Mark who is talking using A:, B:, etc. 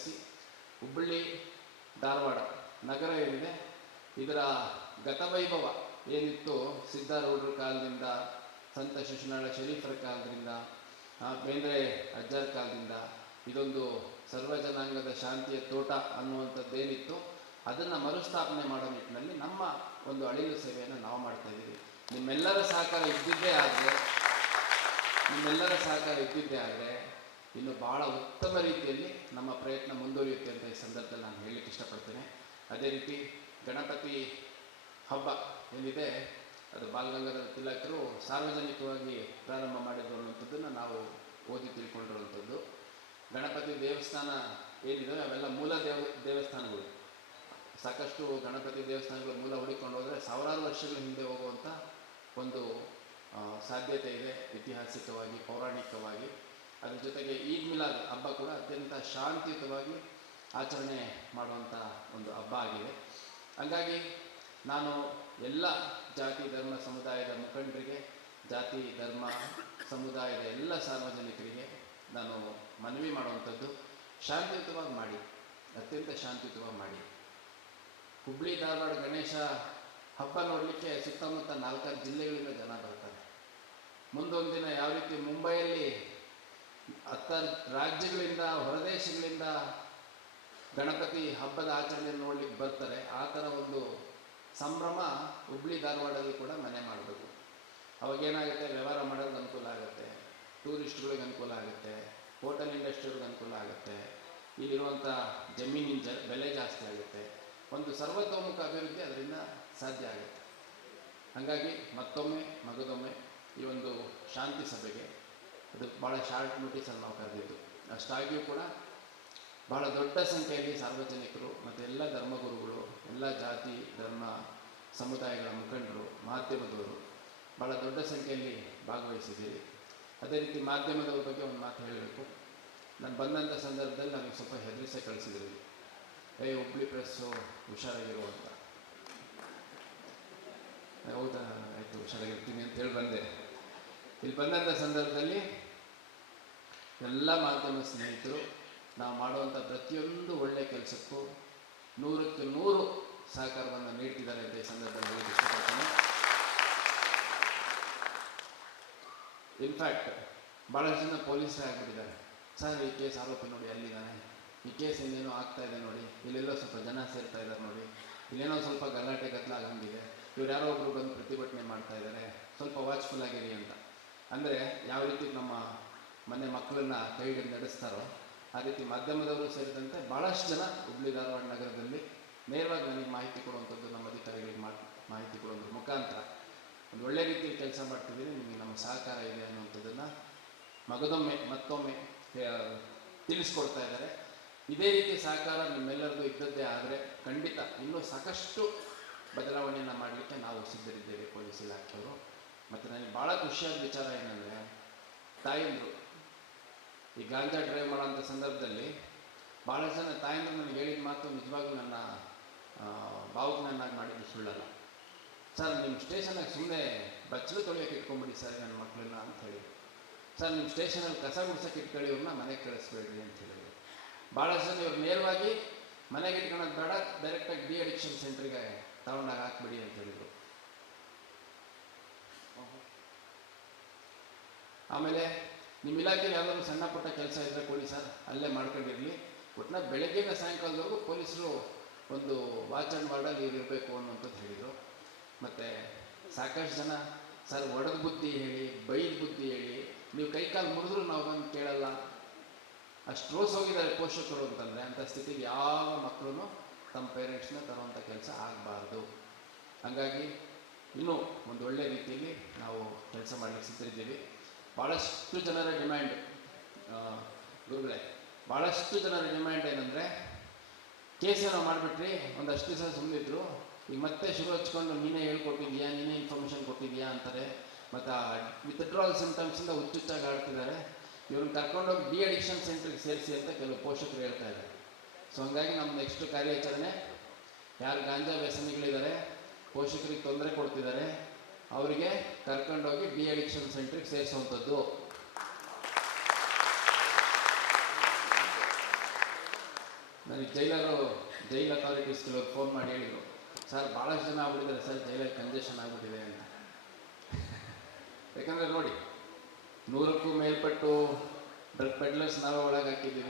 A: ಆಯೋಜಿಸಿ ಹುಬ್ಬಳ್ಳಿ, ಧಾರವಾಡ, ನಗರ ಏನಿದೆ? ಇದರ ಗತವೈಭವ ಏನಿತ್ತು ಸಿದ್ಧಾರೂಢರ ಕಾಲದಿಂದ, ಸಂತ ಶಿಶುನಾಳ ಶರೀಫರ ಕಾಲದಿಂದ ಬೇಂದ್ರೆ ಅಜ್ಜರ ಕಾಲದಿಂದ, ಇದೊಂದು ಸರ್ವ ಜನಾಂಗದ ಶಾಂತಿಯ ತೋಟ ಅನ್ನುವಂಥದ್ದೇನಿತ್ತು ಅದನ್ನು ಮರುಸ್ಥಾಪನೆ ಮಾಡೋ ನಿಟ್ಟಿನಲ್ಲಿ ನಮ್ಮ ಒಂದು ಅಳಿಲು ಸೇವೆಯನ್ನು ನಾವು ಮಾಡ್ತಾ ಇದ್ದೀವಿ. ನಿಮ್ಮೆಲ್ಲರ ಸಹಕಾರ ಇದ್ದಿದ್ದೇ ಆದರೆ, ನಿಮ್ಮೆಲ್ಲರ ಸಹಕಾರ ಇದ್ದಿದ್ದೇ ಆದರೆ, ಇನ್ನು ಬಹಳ ಉತ್ತಮ ರೀತಿಯಲ್ಲಿ ನಮ್ಮ ಪ್ರಯತ್ನ ಮುಂದುವರಿಯುತ್ತೆ ಅಂತ ಈ ಸಂದರ್ಭದಲ್ಲಿ ನಾನು ಹೇಳಲಿಕ್ಕೆ ಇಷ್ಟಪಡ್ತೇನೆ. ಅದೇ ರೀತಿ ಗಣಪತಿ ಹಬ್ಬ ಏನಿದೆ, ಅದು ಬಾಲಗಂಗಾಧರ ತಿಲಕರು ಸಾರ್ವಜನಿಕವಾಗಿ ಪ್ರಾರಂಭ ಮಾಡಿದ್ರು ಅನ್ನುವಂಥದ್ದನ್ನು ನಾವು ಓದಿ ತಿಳ್ಕೊಂಡಿರುವಂಥದ್ದು. ಗಣಪತಿ ದೇವಸ್ಥಾನ ಏನಿದೆ, ಅವೆಲ್ಲ ಮೂಲ ದೇವ, ದೇವಸ್ಥಾನಗಳು. ಸಾಕಷ್ಟು ಗಣಪತಿ ದೇವಸ್ಥಾನಗಳು ಮೂಲ ಹುಡುಕೊಂಡು ಹೋದರೆ ಸಾವಿರಾರು ವರ್ಷಗಳ ಹಿಂದೆ ಹೋಗುವಂಥ ಒಂದು ಸಾಧ್ಯತೆ ಇದೆ. ಐತಿಹಾಸಿಕವಾಗಿ, ಪೌರಾಣಿಕವಾಗಿ. ಅದ್ರ ಜೊತೆಗೆ ಈದ್ ಮಿಲಾದ್ ಹಬ್ಬ ಕೂಡ ಅತ್ಯಂತ ಶಾಂತಿಯುತವಾಗಿ ಆಚರಣೆ ಮಾಡುವಂಥ ಒಂದು ಹಬ್ಬ ಆಗಿದೆ. ಹಂಗಾಗಿ ನಾನು ಎಲ್ಲ ಜಾತಿ, ಧರ್ಮ, ಸಮುದಾಯದ ಮುಖಂಡರಿಗೆ, ಜಾತಿ, ಧರ್ಮ, ಸಮುದಾಯದ ಎಲ್ಲ ಸಾರ್ವಜನಿಕರಿಗೆ ನಾನು ಮನವಿ ಮಾಡುವಂಥದ್ದು ಶಾಂತಿಯುತವಾಗಿ ಮಾಡಿ, ಅತ್ಯಂತ ಶಾಂತಿಯುತವಾಗಿ ಮಾಡಿ. ಹುಬ್ಳಿ, ಧಾರವಾಡ, ಗಣೇಶ ಹಬ್ಬ ನೋಡಲಿಕ್ಕೆ ಸುತ್ತಮುತ್ತ ನಾಲ್ಕಾರು ಜಿಲ್ಲೆಗಳಿಂದ ಜನ ಬರ್ತಾರೆ. ಮುಂದೊಂದು ದಿನ ಯಾವ ರೀತಿ ಮುಂಬೈಯಲ್ಲಿ ಹತ್ತಾರು ರಾಜ್ಯಗಳಿಂದ, ಹೊರದೇಶಗಳಿಂದ ಗಣಪತಿ ಹಬ್ಬದ ಆಚರಣೆ ನೋಡ್ಲಿಕ್ಕೆ ಬರ್ತಾರೆ. ಆ ಥರ ಒಂದು ಸಂಭ್ರಮ ಹುಬ್ಳಿ ಧಾರವಾಡದಲ್ಲಿ ಕೂಡ ಮನೆ ಮಾಡಬೇಕು. ಅವಾಗ ಏನಾಗುತ್ತೆ? ವ್ಯವಹಾರ ಮಾಡೋದು ಅನುಕೂಲ ಆಗುತ್ತೆ. ಟೂರಿಸ್ಟ್ಗಳಿಗೆ ಅನುಕೂಲ ಆಗುತ್ತೆ. ಹೋಟೆಲ್ ಇಂಡಸ್ಟ್ರಿಗಳಿಗೆ ಅನುಕೂಲ ಆಗುತ್ತೆ. ಇಲ್ಲಿರುವಂಥ ಜಮೀನಿನ ಜ, ಬೆಲೆ ಜಾಸ್ತಿ ಆಗುತ್ತೆ. ಒಂದು ಸರ್ವತೋಮುಖ ಅಭಿವೃದ್ಧಿ ಅದರಿಂದ ಸಾಧ್ಯ ಆಗುತ್ತೆ. ಹಾಗಾಗಿ ಮತ್ತೊಮ್ಮೆ, ಮಗದೊಮ್ಮೆ ಈ ಒಂದು ಶಾಂತಿ ಸಭೆಗೆ ಅದು ಭಾಳ ಶಾರ್ಟ್ ನೋಟಿಸಲ್ಲಿ ನಾವು ಕರೆದಿದ್ದು. ಅಷ್ಟಾಗಿಯೂ ಕೂಡ ಬಹಳ ದೊಡ್ಡ ಸಂಖ್ಯೆಯಲ್ಲಿ ಸಾರ್ವಜನಿಕರು ಮತ್ತು ಎಲ್ಲ ಧರ್ಮಗುರುಗಳು, ಎಲ್ಲ ಜಾತಿ, ಧರ್ಮ, ಸಮುದಾಯಗಳ ಮುಖಂಡರು, ಮಾಧ್ಯಮದವರು ಭಾಳ ದೊಡ್ಡ ಸಂಖ್ಯೆಯಲ್ಲಿ ಭಾಗವಹಿಸಿದ್ದೀರಿ. ಅದೇ ರೀತಿ ಮಾಧ್ಯಮದವ್ರ ಬಗ್ಗೆ ಒಂದು ಮಾತು ಹೇಳಬೇಕು. ನಾನು ಬಂದಂಥ ಸಂದರ್ಭದಲ್ಲಿ ನನಗೆ ಸ್ವಲ್ಪ ಹೆದರಿಸೆ ಕಳಿಸಿದ್ರಿ. ಏ, ಹುಬ್ಳಿ ಪ್ರೆಸ್ಸು ಹುಷಾರಾಗಿರುವಂತ ಹೌದಾ? ಆಯಿತು, ಹುಷಾರಾಗಿರ್ತೀನಿ ಅಂತ ಹೇಳಿ ಬಂದೆ. ಇಲ್ಲಿ ಬಂದಂಥ ಸಂದರ್ಭದಲ್ಲಿ ಎಲ್ಲ ಮಾಧ್ಯಮ ಸ್ನೇಹಿತರು ನಾವು ಮಾಡುವಂಥ ಪ್ರತಿಯೊಂದು ಒಳ್ಳೆಯ ಕೆಲಸಕ್ಕೂ ನೂರಕ್ಕೆ ನೂರು ಸಹಕಾರವನ್ನು ನೀಡ್ತಿದ್ದಾರೆ ಅಂತ ಈ ಸಂದರ್ಭದಲ್ಲಿ ಇಷ್ಟಪಡ್ತೀನಿ ಇನ್ಫ್ಯಾಕ್ಟ್ ಭಾಳಷ್ಟು ಜನ ಪೊಲೀಸರೇ ಆಗಿಬಿಟ್ಟಿದ್ದಾರೆ. ಸರ್, ಈ ಕೇಸ್ ಆರೋಪಿ ನೋಡಿ, ಅಲ್ಲಿದ್ದಾನೆ. ಈ ಕೇಸ್ ಇನ್ನೇನೋ ಆಗ್ತಾ ಇದೆ ನೋಡಿ. ಇಲ್ಲೆಲ್ಲೋ ಸ್ವಲ್ಪ ಜನ ಸೇರ್ತಾ ಇದ್ದಾರೆ ನೋಡಿ. ಇಲ್ಲೇನೋ ಸ್ವಲ್ಪ ಗಲಾಟೆ ಗದ್ದಲಾಗಂಗಿದೆ ಇವ್ರು ಯಾರೋ ಒಬ್ರು ಬಂದು ಪ್ರತಿಭಟನೆ ಮಾಡ್ತಾ ಇದ್ದಾರೆ. ಸ್ವಲ್ಪ ವಾಚ್ಫುಲ್ ಆಗಿರಿ ಅಂತ. ಅಂದರೆ ಯಾವ ರೀತಿ ನಮ್ಮ ಮನೆ ಮಕ್ಕಳನ್ನ ಕೈ ಹಿಡಿದು ನಡೆಸ್ತಾರೋ ಆ ರೀತಿ ಮಾಧ್ಯಮದವರು ಸೇರಿದಂತೆ ಭಾಳಷ್ಟು ಜನ ಹುಬ್ಳಿ ಧಾರವಾಡ ನಗರದಲ್ಲಿ ನೇರವಾಗಿ ನನಗೆ ಮಾಹಿತಿ ಕೊಡುವಂಥದ್ದು ನಮ್ಮ ಅಧಿಕಾರಿಗಳಿಗೆ ಮಾಹಿತಿ ಕೊಡೋದ್ರ ಮುಖಾಂತರ. ಒಂದು ಒಳ್ಳೆ ರೀತಿ ಕೆಲಸ ಮಾಡ್ತಿದ್ದೀನಿ. ನಿಮಗೆ ನಮ್ಮ ಸಹಕಾರ ಇದೆ ಅನ್ನುವಂಥದ್ದನ್ನು ಮಗದೊಮ್ಮೆ, ಮತ್ತೊಮ್ಮೆ ತಿಳಿಸ್ಕೊಡ್ತಾ ಇದ್ದಾರೆ. ಇದೇ ರೀತಿ ಸಹಕಾರ ನಿಮ್ಮೆಲ್ಲರಿಗೂ ಇದ್ದದ್ದೇ ಆದರೆ ಖಂಡಿತ ಇನ್ನೂ ಸಾಕಷ್ಟು ಬದಲಾವಣೆಯನ್ನು ಮಾಡಲಿಕ್ಕೆ ನಾವು ಸಿದ್ಧರಿದ್ದೇವೆ, ಪೊಲೀಸ್ ಇಲಾಖೆಯವರು. ಮತ್ತು ನನಗೆ ಭಾಳ ಖುಷಿಯಾದ ವಿಚಾರ ಏನಂದರೆ, ತಾಯಂದರು. ಈ ಗಾಂಜಾ ಡ್ರೈವ್ ಮಾಡೋಂಥ ಸಂದರ್ಭದಲ್ಲಿ ಭಾಳ ಜನ ತಾಯಂದ್ರು ನನಗೆ ಹೇಳಿದ ಮಾತು ನಿಜವಾಗ್ಲೂ ನನ್ನ ಭಾವುಕನನ್ನಾಗಿ ಮಾಡಿದ್ದು ಸುಳ್ಳಲ್ಲ. ಸರ್, ನಿಮ್ಮ ಸ್ಟೇಷನಾಗ ಸುಮ್ಮನೆ ಬಚ್ಚಲು ತೊಳೆಯೋಕೆ ಇಟ್ಕೊಂಬಿಡಿ ಸರ್, ನನ್ನ ಮಕ್ಕಳನ್ನ ಅಂತ ಹೇಳಿ ಸರ್, ನಿಮ್ಮ ಸ್ಟೇಷನಲ್ಲಿ ಕಸ ಗುಡ್ಸಕ್ಕೆ ಇಟ್ಕೊಳ್ಳಿ ಇವ್ರನ್ನ ಮನೆಗೆ ಕಳಿಸ್ಬೇಡ್ರಿ ಅಂತ ಹೇಳಿದ್ರು ಭಾಳ ಜನ ಇವ್ರು ನೇರವಾಗಿ ಮನೆಗೆ ಇಟ್ಕೊಳ್ಳೋದು ಬೇಡ ಡೈರೆಕ್ಟಾಗಿ ಡಿ ಅಡಿಕ್ಷನ್ ಸೆಂಟ್ರಿಗೆ ತಗೊಂಡಾಗ ಹಾಕ್ಬಿಡಿ ಅಂತ ಹೇಳಿದರು ಆಮೇಲೆ ನಿಮ್ಮ ಇಲಾಖೆಯಲ್ಲಿ ಯಾವುದಾದ್ರು ಸಣ್ಣ ಪುಟ್ಟ ಕೆಲಸ ಇದ್ದರೆ ಕೊಡಿ ಸರ್, ಅಲ್ಲೇ ಮಾಡ್ಕೊಂಡಿರಲಿ. ಒಟ್ಟಿನ ಬೆಳಗ್ಗೆಯಿಂದ ಸಾಯಂಕಾಲದವರೆಗೂ ಪೊಲೀಸರು ಒಂದು ವಾಚ್ ಆ್ಯಂಡ್ ವಾರ್ಡಲ್ಲಿ ಇರಬೇಕು ಅನ್ನುವಂಥದ್ದು ಹೇಳಿದರು. ಮತ್ತು ಸಾಕಷ್ಟು ಜನ ಸರ್ ಒಡೆದ ಬುದ್ಧಿ ಹೇಳಿ, ಬೈದ ಬುದ್ಧಿ ಹೇಳಿ, ನೀವು ಕೈಕಾಲು ಮುರಿದ್ರು ನಾವು ಬಂದು ಕೇಳಲ್ಲ. ಅಷ್ಟು ರೋಸ್ ಹೋಗಿದ್ದಾರೆ ಪೋಷಕರು ಅಂತಂದರೆ ಅಂಥ ಸ್ಥಿತಿಗೆ ಯಾವ ಮಕ್ಕಳು ತಮ್ಮ ಪೇರೆಂಟ್ಸ್ನ ತರುವಂಥ ಕೆಲಸ ಆಗಬಾರ್ದು. ಹಾಗಾಗಿ ಇನ್ನೂ ಒಂದು ಒಳ್ಳೆಯ ರೀತಿಯಲ್ಲಿ ನಾವು ಕೆಲಸ ಮಾಡಲಿಕ್ಕೆ ಸಿದ್ಧರಿದ್ದೀವಿ. ಭಾಳಷ್ಟು ಜನರ ಡಿಮ್ಯಾಂಡ್ ಗುರುಗಳೇ ಭಾಳಷ್ಟು ಜನರ ಡಿಮ್ಯಾಂಡ್ ಏನಂದರೆ ಕೇಸೇನೋ ಮಾಡಿಬಿಟ್ರಿ, ಒಂದಷ್ಟು ದಿವಸ ಸುಮ್ಮನಿದ್ರು ಈಗ ಮತ್ತೆ ಶುರು ಹಚ್ಕೊಂಡು ನೀನೇ ಹೇಳ್ಕೊಟ್ಟಿದ್ಯಾ, ನೀನೇ ಇನ್ಫಾರ್ಮೇಷನ್ ಕೊಟ್ಟಿದ್ಯಾ ಅಂತಾರೆ. ಮತ್ತು ವಿತ್ಡ್ರಾಲ್ ಸಿಂಟಮ್ಸಿಂದ ಹುಚ್ಚುಚ್ಚಾಗಿ ಆಡ್ತಿದ್ದಾರೆ. ಇವ್ರನ್ನ ಕರ್ಕೊಂಡೋಗಿ ಡಿ ಅಡಿಕ್ಷನ್ ಸೆಂಟ್ರಿಗೆ ಸೇರಿಸಿ ಅಂತ ಕೆಲವು ಪೋಷಕರು ಹೇಳ್ತಾ ಇದ್ದಾರೆ. ಸೊ ಹಂಗಾಗಿ ನಮ್ಮ ನೆಕ್ಸ್ಟ್ ಕಾರ್ಯಾಚರಣೆ, ಯಾರು ಗಾಂಜಾ ವ್ಯಸನಿಗಳಿದ್ದಾರೆ, ಪೋಷಕರಿಗೆ ತೊಂದರೆ ಕೊಡ್ತಿದ್ದಾರೆ. ಅವರಿಗೆ ಕರ್ಕೊಂಡೋಗಿ ಡಿ ಅಡಿಕ್ಷನ್ ಸೆಂಟ್ರಿಗೆ ಸೇರಿಸುವಂಥದ್ದು ನನಗೆ ಜೈಲರು, ಜೈಲ್ ಅಥಾರಿಟೀಸ್ ಕೆಲವರು ಫೋನ್ ಮಾಡಿ ಹೇಳಿದರು, ಸರ್ ಭಾಳಷ್ಟು ಜನ ಆಗ್ಬಿಟ್ಟಿದ್ದಾರೆ, ಸರ್, ಜೈಲಲ್ಲಿ ಕಂಜೆಷನ್ ಆಗಿಬಿಟ್ಟಿದೆ ಅಂತ. ಯಾಕಂದರೆ ನೋಡಿ, ನೂರಕ್ಕೂ ಮೇಲ್ಪಟ್ಟು ಡ್ರಗ್ ಪೆಡ್ಲರ್ಸ್ ನಾವೇ ಒಳಗೆ ಹಾಕಿದ್ದೀವಿ